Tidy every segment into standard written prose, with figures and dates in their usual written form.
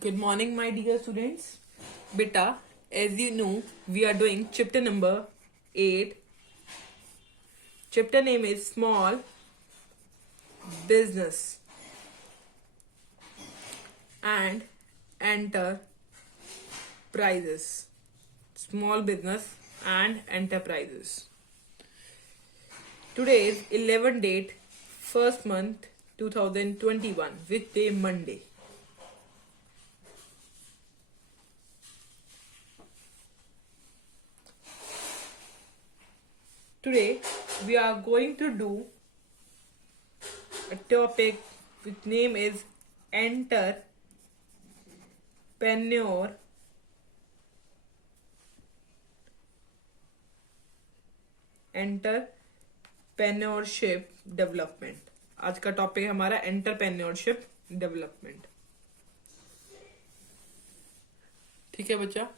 Good morning, my dear students. Beta, as you know, we are doing chapter number 8. Chapter name is Small Business and Enterprises. Small Business and Enterprises. Today is 11 date, first month 2021, which day Monday. Today we are going to do a topic which name is entrepreneurship development. आज का topic है हमारा entrepreneurship development. ठीक है बच्चा,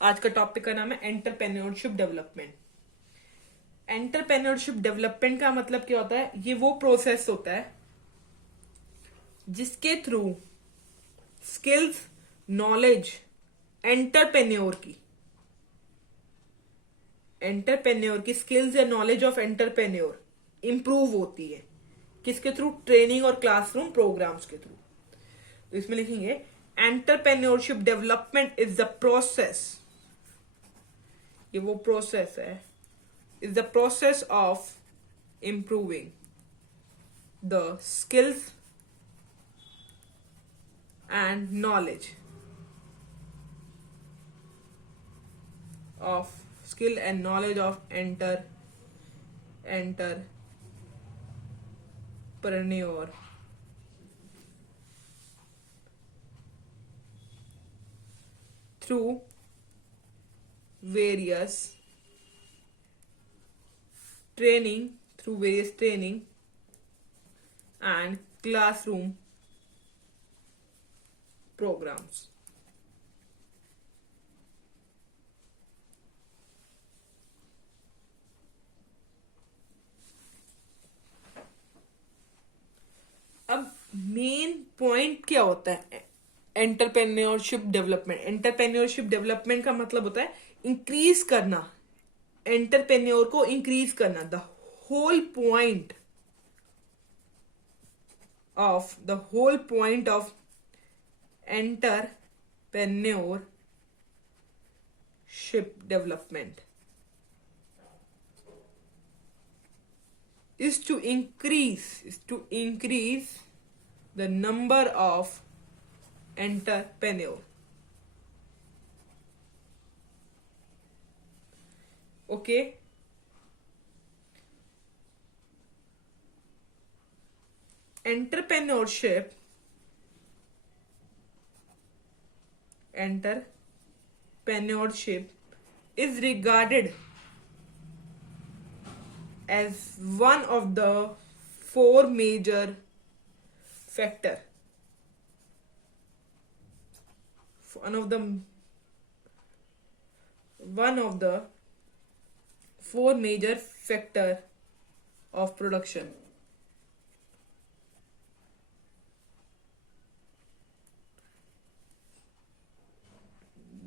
आज का topic का नाम है एंटरप्रेन्योरशिप डेवलपमेंट। एंटरप्रेन्योरशिप डेवलपमेंट का मतलब क्या होता है? ये वो प्रोसेस होता है जिसके थ्रू स्किल्स, नॉलेज एंटरप्रेन्योर की स्किल्स या नॉलेज ऑफ एंटरप्रेन्योर इंप्रूव होती है। किसके थ्रू? ट्रेनिंग और क्लासरूम प्रोग्राम्स के थ्रू। तो इसमें लिखेंगे entrepreneurship development is the process, ये वो प्रोसेस है, is the process of improving the skills and knowledge of entrepreneur through various training and classroom programs. अब मेन पॉइंट क्या होता है एंटरप्रेन्योरशिप डेवलपमेंट? एंटरप्रेन्योरशिप डेवलपमेंट का मतलब होता है इंक्रीज करना, एंटरप्रेन्योर को इंक्रीज करना। The whole point of entrepreneurship development is to increase the number of entrepreneur. Okay, entrepreneurship is regarded as one of the four major factor, one of the four major factor of production.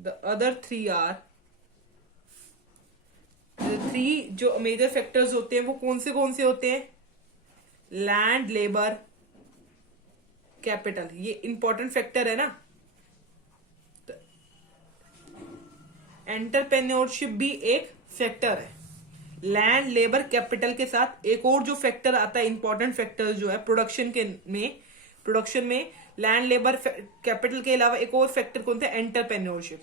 The other three are जो major factors होते हैं वो कौन से होते हैं? Land, labour, capital. ये important factor है ना। तो एंटरप्रेन्योरशिप भी एक फैक्टर है। लैंड, लेबर, कैपिटल के साथ एक और जो फैक्टर आता है, इंपॉर्टेंट फैक्टर जो है प्रोडक्शन में लैंड, लेबर, कैपिटल के अलावा एक और फैक्टर कौन था? एंटरप्रेन्योरशिप।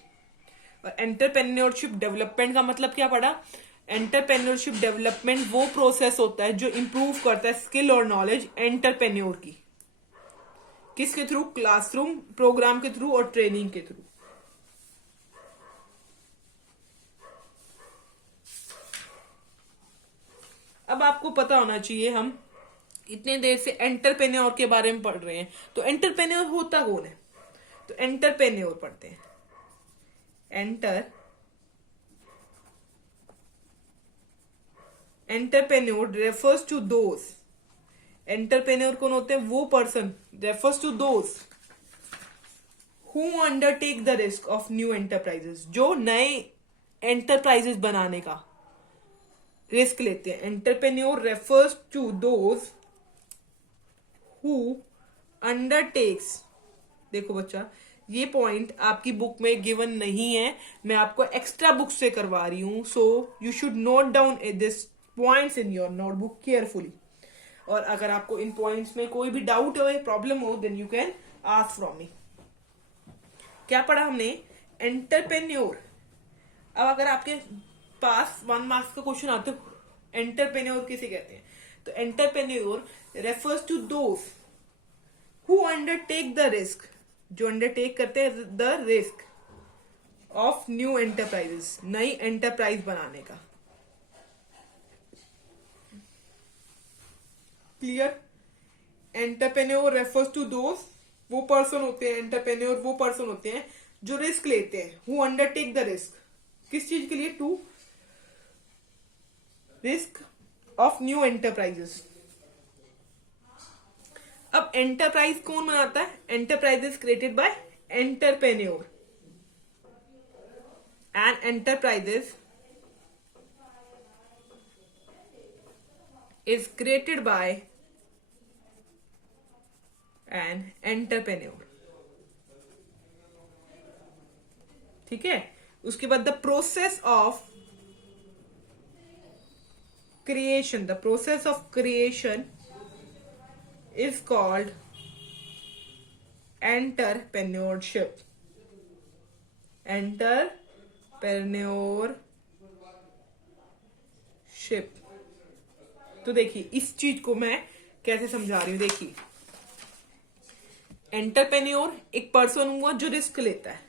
और एंटरप्रेन्योरशिप डेवलपमेंट का मतलब क्या पड़ा? एंटरप्रेन्योरशिप डेवलपमेंट वो प्रोसेस होता है जो इंप्रूव करता है स्किल और नॉलेज एंटरप्रेन्योर की। किसके थ्रू? क्लासरूम प्रोग्राम के थ्रू और ट्रेनिंग के थ्रू। अब आपको पता होना चाहिए, हम इतने देर से एंटरप्रेन्योर के बारे में पढ़ रहे हैं, तो एंटरप्रेन्योर होता कौन है? तो एंटरप्रेन्योर पढ़ते हैं। Entrepreneur refers to those, entrepreneur कौन होते हैं? वो person refers to those who undertake the risk of new enterprises, जो नए एंटरप्राइजेस बनाने का रिस्क लेते हैं. Entrepreneur refers to those who undertakes. देखो बच्चा, ये पॉइंट आपकी बुक में गिवन नहीं है, मैं आपको एक्स्ट्रा बुक से करवा रही हूं. So you should note down this points in your notebook carefully. और अगर आपको इन पॉइंट्स में कोई भी डाउट हो, प्रॉब्लम हो, then you can ask from me. क्या पढ़ा हमने? एंटरप्रेन्योर. अब अगर आपके पास 1 मार्क्स का क्वेश्चन आता है, एंटरप्रेन्योर किसे कहते हैं, तो entrepreneur refers to those who undertake the risk, जो अंडरटेक करते हैं the risk of new enterprises, नई एंटरप्राइज बनाने का. Clear? Entrepreneur refers to those, वो पर्सन होते हैं, एंटरप्रेन्योर वो पर्सन होते हैं जो रिस्क लेते हैं. हु अंडरटेक द रिस्क, किस चीज के लिए? To risk of new enterprises. अब एंटरप्राइज कौन बनाता है? Enterprise is created by entrepreneur. And enterprises is created by an entrepreneur. ठीक है. उसके बाद the process of creation, the process of creation is called entrepreneurship. Entrepreneurship. तो देखिए, इस चीज को मैं कैसे समझा रही हूं. देखिए, एंटरप्रेन्योर एक पर्सन हुआ जो रिस्क लेता है.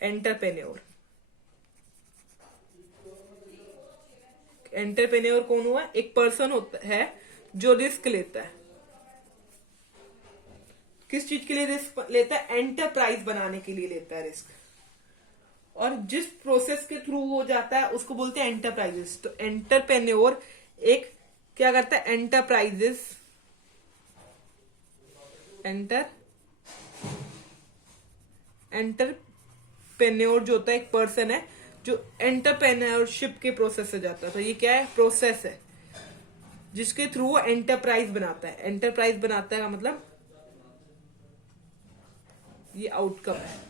एंटरप्रेन्योर एंटरप्रेन्योर कौन हुआ? एक पर्सन होता है जो रिस्क लेता है. किस चीज के लिए रिस्क लेता है? एंटरप्राइज बनाने के लिए लेता है रिस्क. और जिस प्रोसेस के थ्रू हो जाता है उसको बोलते हैं एंटरप्राइजेस. तो एंटरप्रेन्योर एक क्या करता है? एंटरप्रेन्योर जो होता है एक पर्सन है जो एंटरप्रेन्योरशिप के प्रोसेस से जाता है. तो ये क्या है? प्रोसेस है जिसके थ्रू वो एंटरप्राइज बनाता है. एंटरप्राइज बनाता है का मतलब ये आउटकम है.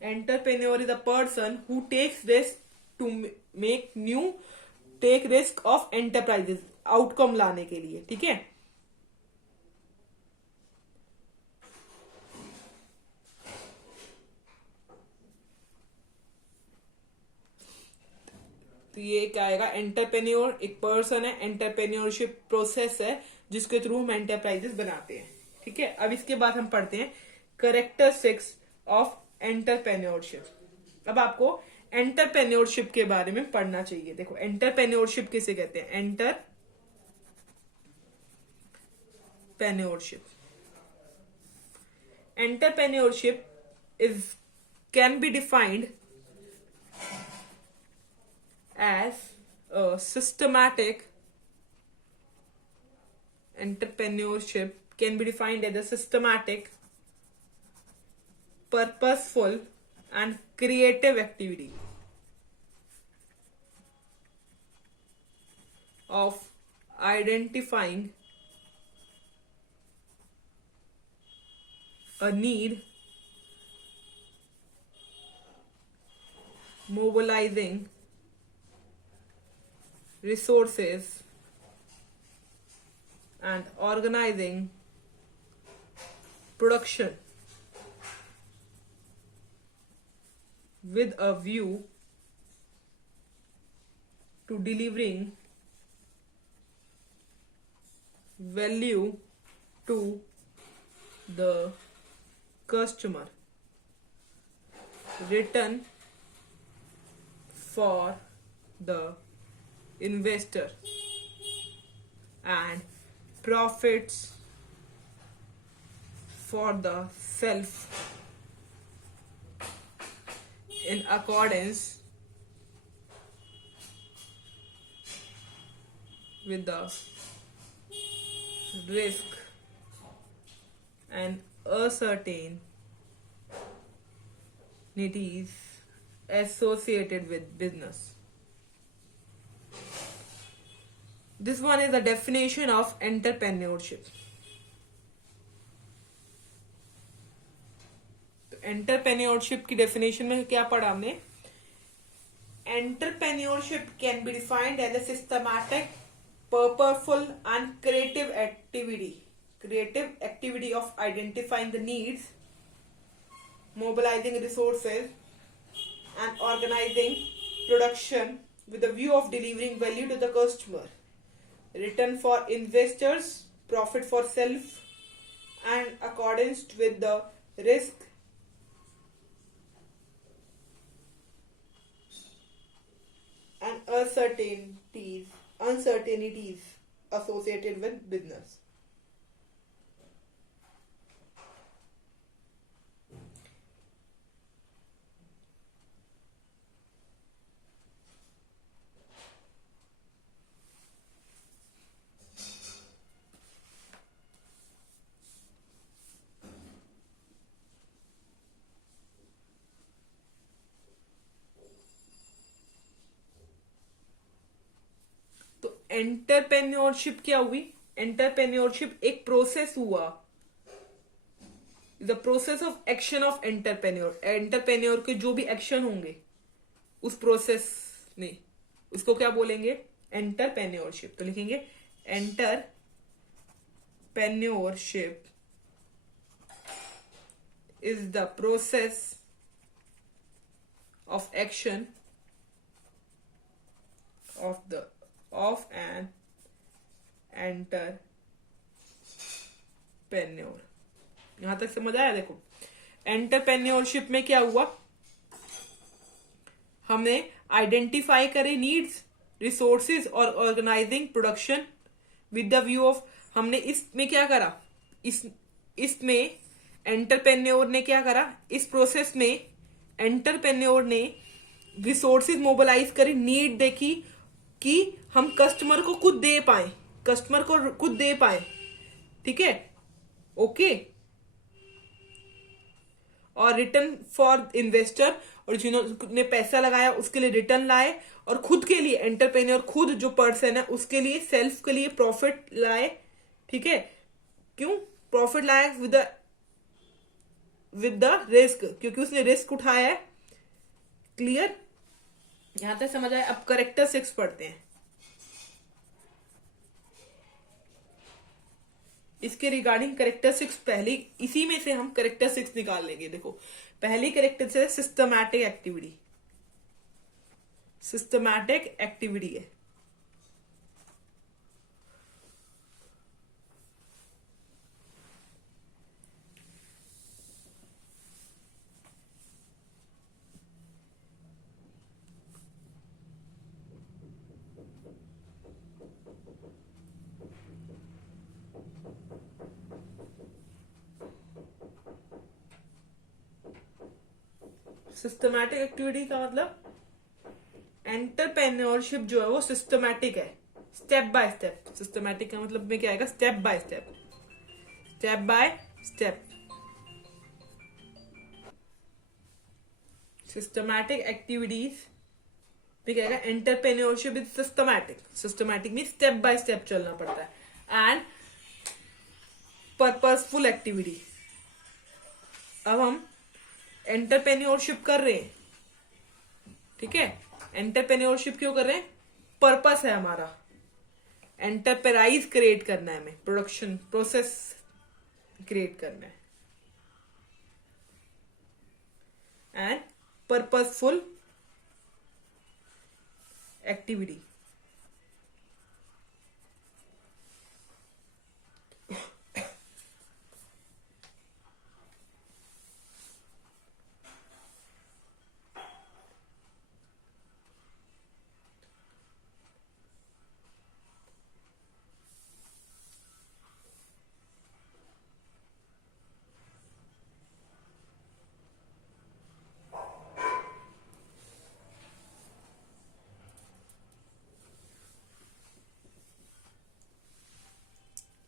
Entrepreneur is a person who takes risk to make new, take risk of enterprises, outcome लाने के लिए. ठीक है. तो ये क्या आएगा? एंटरप्रेन्योर एक पर्सन है, एंटरप्रेन्योरशिप प्रोसेस है जिसके थ्रू हम एंटरप्राइजेस बनाते हैं. ठीक है. अब इसके बाद हम पढ़ते हैं कैरेक्टरिस्टिक्स ऑफ एंटरप्रेन्योरशिप. अब आपको एंटरप्रेन्योरशिप के बारे में पढ़ना चाहिए. देखो, एंटरप्रेन्योरशिप किसे कहते हैं? Entrepreneurship is can be defined as a systematic. Entrepreneurship can be defined as a systematic, purposeful and creative activity of identifying a need, mobilizing resources and organizing production with a view to delivering value to the customer, return for the investor and profits for the self in accordance with the risk and uncertainties associated with business. This one is the definition of entrepreneurship. Entrepreneurship की definition में क्या पढ़ा हमने? Entrepreneurship can be defined as a systematic, purposeful and creative activity of identifying the needs, mobilizing resources, and organizing production with a view of delivering value to the customer, return for investors, profit for self, and accordance with the risk and uncertainties associated with business. Entrepreneurship क्या हुई? Entrepreneurship एक process हुआ, the process of action of entrepreneur. Entrepreneur के जो भी action होंगे उस process में, उसको क्या बोलेंगे? एंटरप्रेन्योरशिप। तो लिखेंगे entrepreneurship is the process of action of an entrepreneur। यहां तक समझ आया? देखो, एंटरप्रेन्योरशिप में क्या हुआ? हमने आइडेंटिफाई करे नीड्स, रिसोर्सेज और organising production with the view of, हमने इसमें क्या करा? इसमें एंटरप्रेन्योर ने क्या करा? इस प्रोसेस में एंटरप्रेन्योर ने रिसोर्सेज मोबिलाइज करी, नीड देखी कि हम कस्टमर को खुद दे पाए, ठीक है, ओके। और रिटर्न फॉर इन्वेस्टर, और जिन्होंने पैसा लगाया उसके लिए रिटर्न लाए, और खुद के लिए एंटरप्रेन्योर, खुद जो पर्सन है उसके लिए, सेल्फ के लिए प्रॉफिट लाए, ठीक है। क्यों प्रॉफिट लाए? विद द रिस्क, क्योंकि उसने रिस्क उठाया है। क्लियर? यहां तक समझ आया? अब कैरेक्टरिस्टिक्स पढ़ते हैं। इसके रिगार्डिंग कैरेक्टरिस्टिक्स, पहली इसी में से हम कैरेक्टरिस्टिक्स निकाल लेंगे। देखो, पहली कैरेक्टरिस्टिक्स सिस्टमैटिक एक्टिविटी है। सिस्टमैटिक एक्टिविटी का मतलब, एंटरप्रेन्योरशिप जो है वो सिस्टमैटिक है, स्टेप बाय स्टेप। सिस्टमैटिक का मतलब में क्या आएगा? Step by step. Systematic activities में क्या आएगा? एंटरप्रेन्योरशिप इज सिस्टमैटिक में स्टेप बाय स्टेप चलना पड़ता है। एंड पर्पसफुल एक्टिविटी, अब हम एंटरप्रेन्योरशिप कर रहे हैं, ठीक है। एंटरप्रेन्योरशिप क्यों कर रहे हैं? पर्पस है हमारा, एंटरप्राइज क्रिएट करना है, हमें प्रोडक्शन प्रोसेस क्रिएट करना है। And purposeful activity,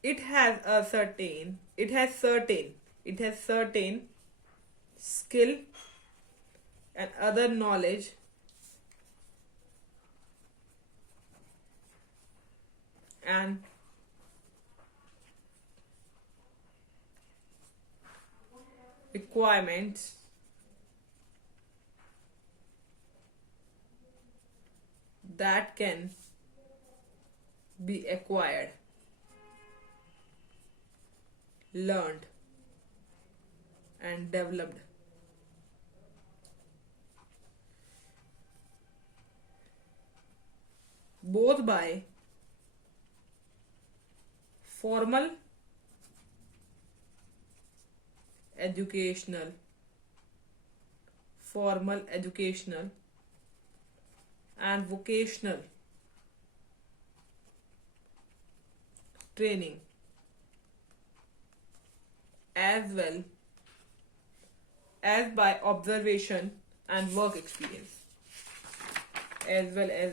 it has certain skill and other knowledge and requirements that can be acquired, learned, and developed both by formal educational formal educational and vocational training, as well as by observation and work experience, as well as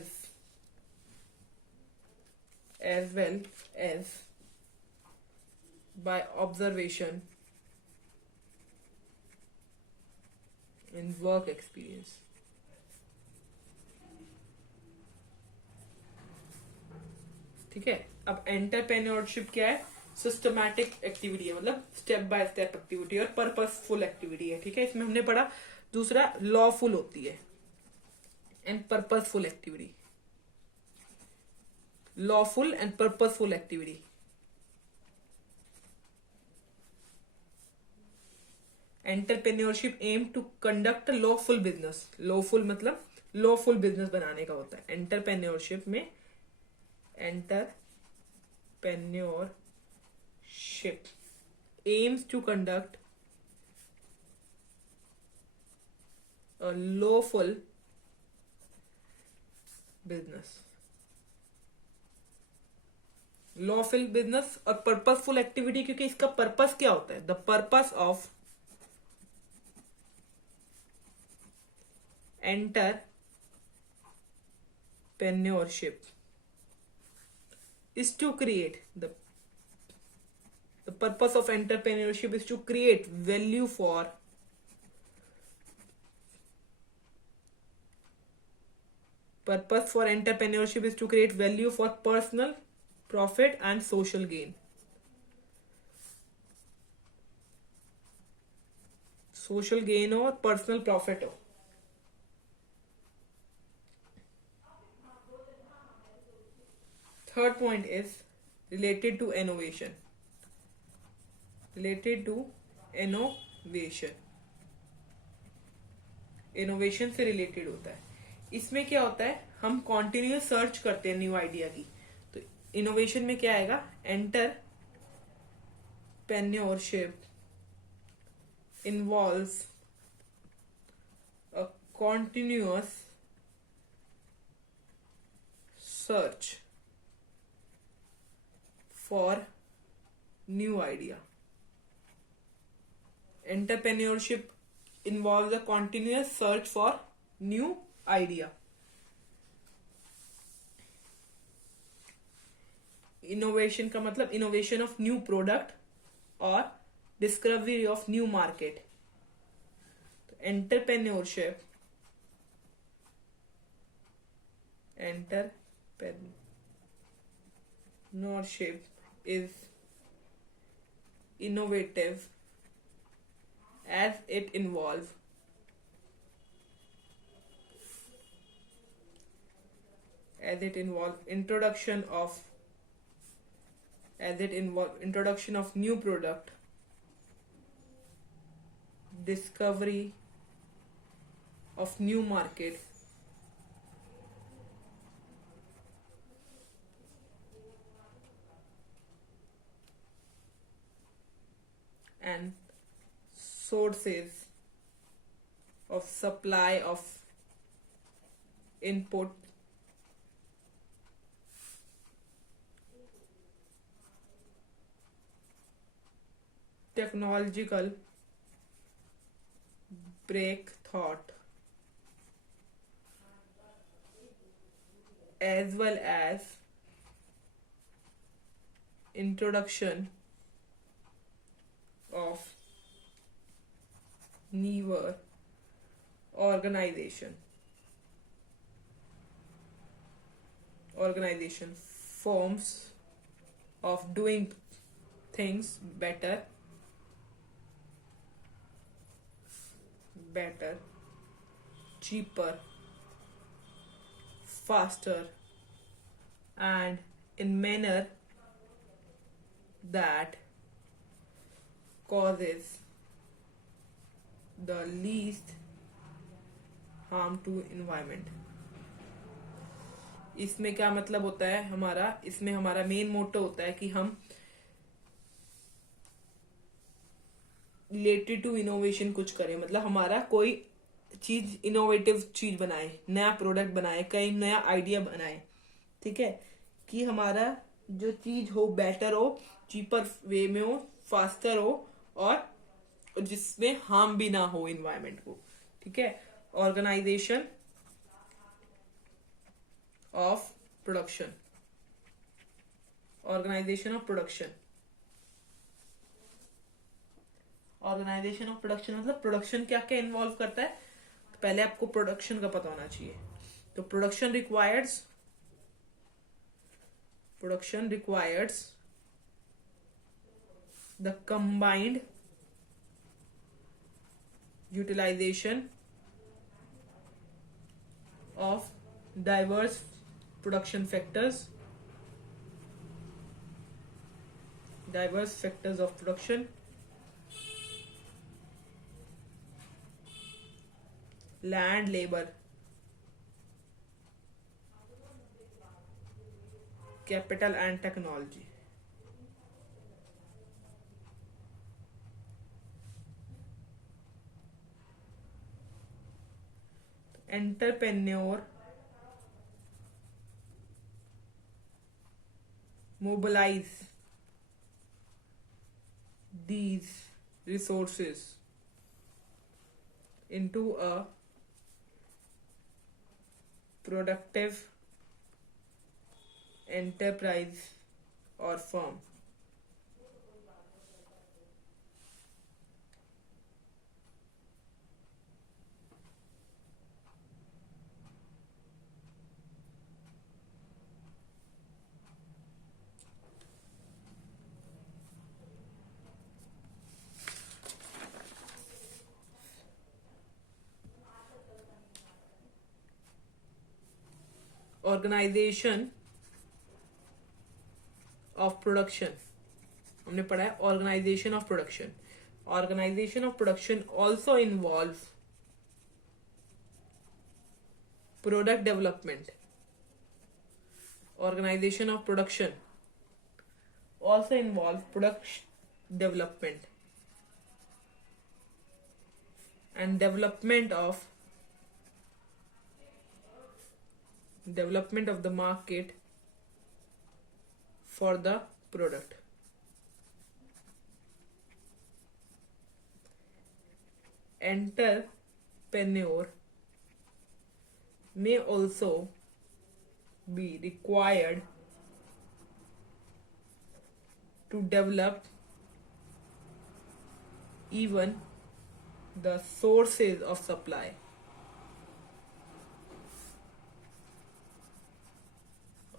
by observation and work experience. ठीक है. अब entrepreneurship क्या है? Systematic activity है, मतलब step by step activity और purposeful activity है. ठीक है, इसमें हमने पढ़ा. दूसरा लॉफुल होती है and purposeful activity. Lawful and purposeful activity. Entrepreneurship aim to conduct lawful business. Lawful मतलब लॉफुल बिजनेस बनाने का होता है. एंटरप्रेन्योरशिप में entrepreneurship aims to conduct a lawful business. Lawful business और पर्पसफुल एक्टिविटी, क्योंकि इसका पर्पस क्या होता है? The purpose of entrepreneurship is to create the purpose of entrepreneurship is to create value for entrepreneurship is to create value for personal profit and social gain. social gain हो और personal profit हो. Third point is related to innovation. Innovation से related होता है. इसमें क्या होता है? हम कॉन्टिन्यूस सर्च करते हैं न्यू आइडिया की. तो इनोवेशन में क्या आएगा? Entrepreneurship involves a continuous search for new idea. Entrepreneurship involves a continuous search for new idea. Innovation का मतलब innovation of new product और discovery of new market. तो entrepreneurship is innovative as it involves introduction of new product, discovery of new market, and sources of supply of input, technological breakthrough, as well as introduction of newer organization forms of doing things better, cheaper, faster, and in manner that causes the least harm to environment. इसमें क्या मतलब होता है हमारा, इसमें हमारा main motto होता है कि हम रिलेटेड टू इनोवेशन कुछ करें, मतलब हमारा कोई चीज इनोवेटिव चीज बनाए, नया प्रोडक्ट बनाए, कहीं नया आइडिया बनाए, ठीक है, कि हमारा जो चीज हो बेटर हो, चीपर वे में हो, फास्टर हो, और जिसमें हार्म भी ना हो इन्वायरमेंट को, ठीक है. Organisation of production, organisation of production, organisation of production मतलब प्रोडक्शन क्या क्या इन्वॉल्व करता है. तो पहले आपको प्रोडक्शन का पता होना चाहिए. तो production requires the combined utilisation of diverse production factors, of production, land, labor, capital and technology. Entrepreneur mobilize these resources into a productive enterprise or firm. Organisation of production हमने पढ़ा है. Organisation of production also involve product development. Organisation of production also involve product development and development of the market for the product. Entrepreneur may also be required to develop even the sources of supply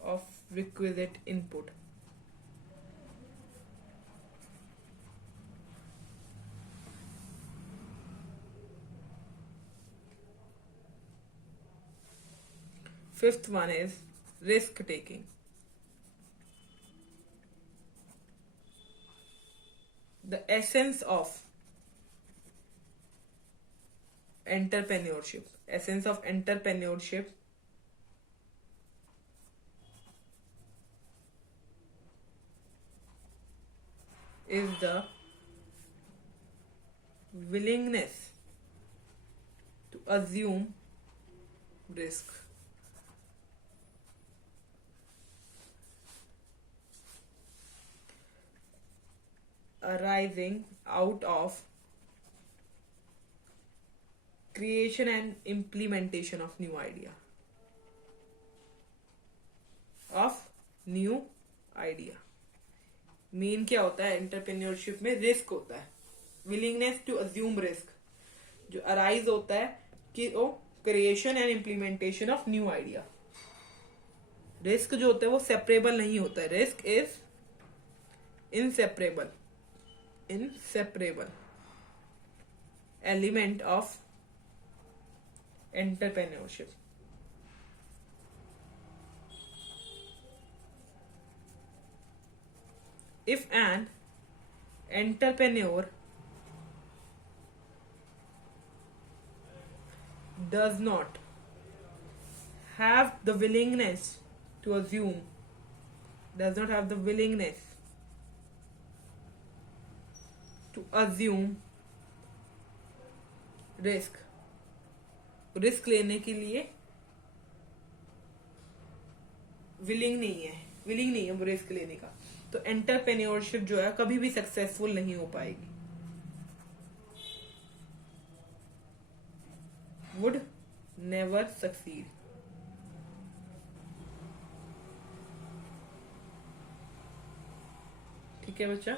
of requisite input. Fifth one is risk taking. The essence of entrepreneurship is the willingness to assume risk. Arising out of creation and implementation of new idea. Main क्या होता है entrepreneurship में, risk होता है, willingness to assume risk जो arise होता है कि वो creation and implementation of new idea. Risk जो होता है वो सेपरेबल नहीं होता है, risk is inseparable element of entrepreneurship. If an entrepreneur does not have the willingness to assume, does not have the willingness to assume risk लेने के लिए विलिंग नहीं है वो रिस्क लेने का, तो एंटरप्रेन्योरशिप जो है कभी भी सक्सेसफुल नहीं हो पाएगी, वुड नेवर सक्सीड। ठीक है बच्चा,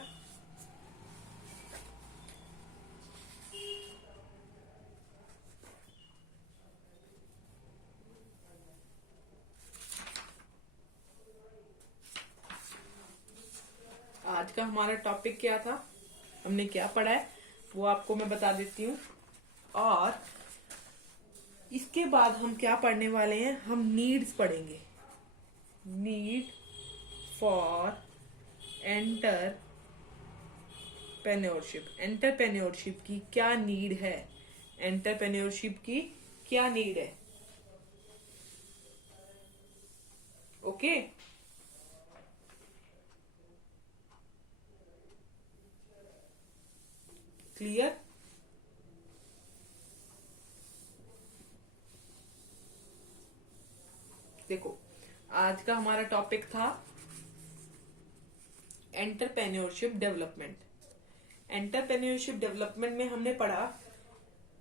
आज का हमारा टॉपिक क्या था, हमने क्या पढ़ा है वो आपको मैं बता देती हूँ, और इसके बाद हम क्या पढ़ने वाले हैं, हम नीड्स पढ़ेंगे, नीड फॉर एंटरप्रेन्योरशिप की क्या नीड है, एंटरप्रेन्योरशिप की क्या नीड है। Okay clear. देखो आज का हमारा टॉपिक था एंटरप्रेन्योरशिप डेवलपमेंट। एंटरप्रेन्योरशिप डेवलपमेंट में हमने पढ़ा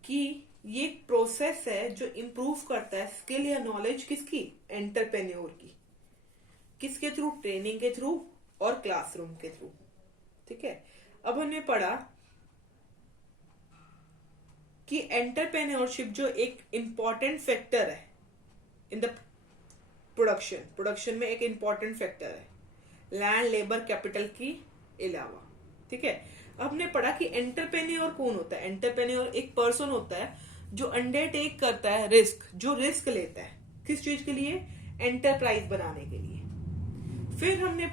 कि ये एक प्रोसेस है जो इम्प्रूव करता है स्किल या नॉलेज किसकी, एंटरप्रेन्योर की, किसके थ्रू, ट्रेनिंग के थ्रू और क्लासरूम के थ्रू। ठीक है, अब हमने पढ़ा कि एंटरप्रेन्योरशिप जो एक इंपॉर्टेंट फैक्टर है इन द प्रोडक्शन में एक इंपॉर्टेंट फैक्टर है लैंड लेबर कैपिटल की अलावा। ठीक है, अब हमने पढ़ा कि एंटरप्रेन्योर कौन होता है, एंटरप्रेन्योर एक पर्सन होता है जो अंडरटेक करता है रिस्क, जो रिस्क लेता है किस चीज के लिए, एंटरप्राइज बनाने के लिए। फिर हमने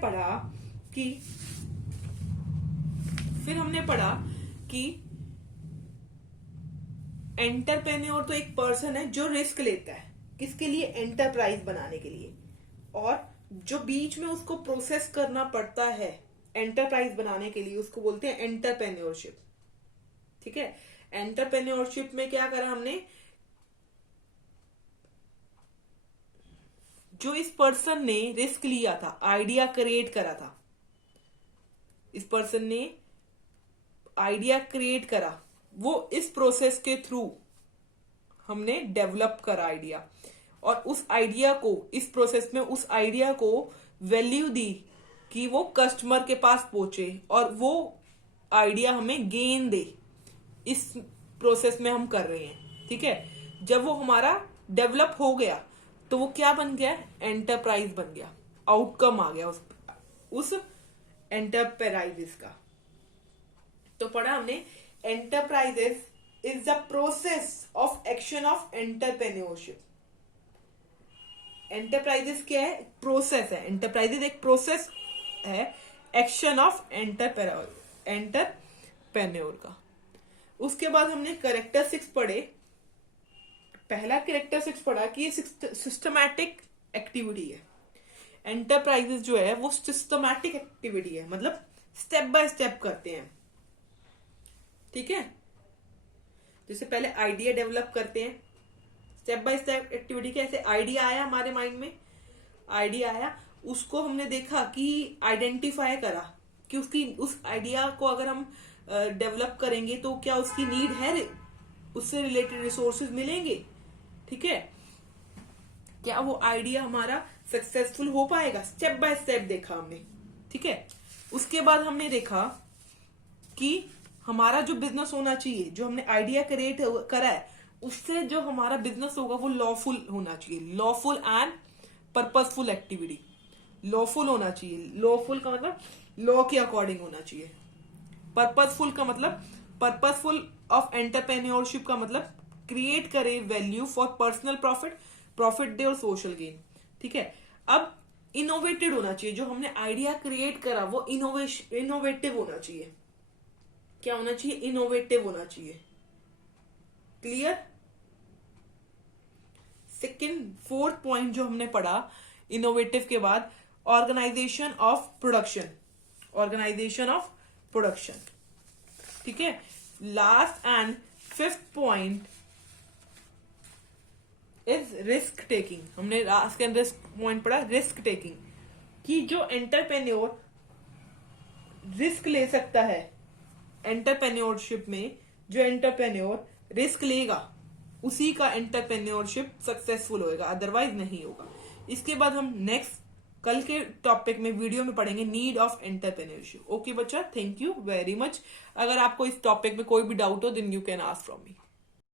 पढ़ा कि एंटरप्रेन्योर तो एक पर्सन है जो रिस्क लेता है किसके लिए, एंटरप्राइज बनाने के लिए, और जो बीच में उसको प्रोसेस करना पड़ता है एंटरप्राइज बनाने के लिए उसको बोलते हैं एंटरप्रेन्योरशिप। ठीक है, एंटरप्रेन्योरशिप में क्या करा हमने, जो इस पर्सन ने रिस्क लिया था, आइडिया क्रिएट करा था, इस पर्सन ने आइडिया क्रिएट करा, वो इस प्रोसेस के थ्रू हमने डेवलप करा आइडिया, और उस आइडिया को, इस प्रोसेस में उस आइडिया को वैल्यू दी कि वो कस्टमर के पास पहुंचे और वो आइडिया हमें गेन दे, इस प्रोसेस में हम कर रहे हैं। ठीक है, जब वो हमारा डेवलप हो गया तो वो क्या बन गया, एंटरप्राइज बन गया, आउटकम आ गया उस एंटरप्राइजेस का। तो पढ़ा हमने enterprises is the process of action of entrepreneurship. Enterprises क्या है, प्रोसेस है, एंटरप्राइजेस एक प्रोसेस है एक्शन ऑफ एंटरप्रेन्योर का। उसके बाद हमने कैरेक्टरिस्टिक्स पढ़े। पहला कैरेक्टरिस्टिक्स पढ़ा कि ये सिस्टमैटिक एक्टिविटी है, एंटरप्राइजेस जो है वो सिस्टमैटिक एक्टिविटी है, मतलब स्टेप बाय स्टेप करते हैं। ठीक है, जैसे पहले आइडिया डेवलप करते हैं, स्टेप बाय स्टेप एक्टिविटी। कैसे, आइडिया आया हमारे माइंड में, आइडिया आया, उसको हमने देखा कि आइडेंटिफाई करा कि उसकी, उस आइडिया को अगर हम डेवलप करेंगे तो क्या उसकी नीड है, उससे रिलेटेड रिसोर्सेज मिलेंगे। ठीक है, क्या वो आइडिया हमारा सक्सेसफुल हो पाएगा, स्टेप बाय स्टेप देखा हमने। ठीक है, उसके बाद हमने देखा कि हमारा जो बिजनेस होना चाहिए, जो हमने आइडिया क्रिएट करा है, उससे जो हमारा बिजनेस होगा वो लॉफुल होना चाहिए। Lawful and purposeful activity, lawful होना चाहिए। लॉफुल का मतलब लॉ के अकॉर्डिंग होना चाहिए। पर्पसफुल का मतलब, पर्पसफुल ऑफ एंटरप्रेन्योरशिप का मतलब क्रिएट करे value for personal profit, profit दे और सोशल गेन। ठीक है। अब इनोवेटिव होना चाहिए, जो हमने आइडिया क्रिएट करा वो इनोवेटिव होना चाहिए। क्या होना चाहिए? इनोवेटिव होना चाहिए। क्लियर? सेकंड, फोर्थ पॉइंट जो हमने पढ़ा इनोवेटिव के बाद, organisation of production, organisation of production. ठीक है। Last and fifth point is risk taking. हमने लास्ट एंड रिस्क पॉइंट पढ़ा, रिस्क टेकिंग, कि जो एंटरप्रेन्योर रिस्क ले सकता है, एंटरप्रेन्योरशिप में जो एंटरप्रेन्योर रिस्क लेगा उसी का एंटरप्रेन्योरशिप सक्सेसफुल होएगा, अदरवाइज नहीं होगा। इसके बाद हम नेक्स्ट कल के टॉपिक में वीडियो में पढ़ेंगे नीड ऑफ एंटरप्रेन्योरशिप। ओके बच्चा, थैंक यू वेरी मच। अगर आपको इस टॉपिक में कोई भी डाउट हो then you can ask from me.